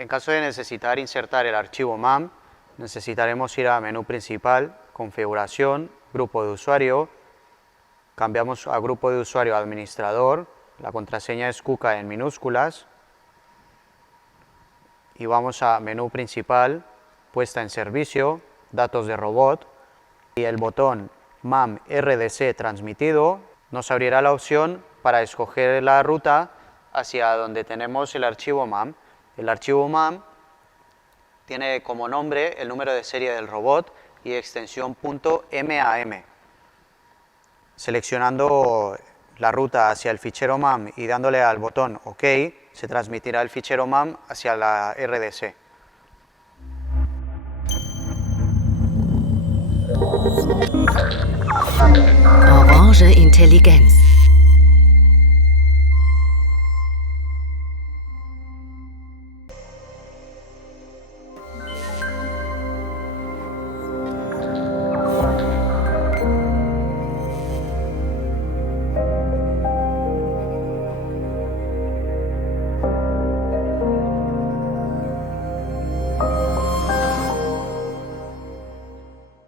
En caso de necesitar insertar el archivo MAM, necesitaremos ir a menú principal, configuración, grupo de usuario, cambiamos a grupo de usuario administrador, la contraseña es Cuca en minúsculas, y vamos a menú principal, puesta en servicio, datos de robot, y el botón MAM RDC transmitido nos abrirá la opción para escoger la ruta hacia donde tenemos el archivo MAM. El archivo MAM tiene como nombre el número de serie del robot y extensión .mam. Seleccionando la ruta hacia el fichero MAM y dándole al botón OK, se transmitirá el fichero MAM hacia la RDC. Orange Intelligenz.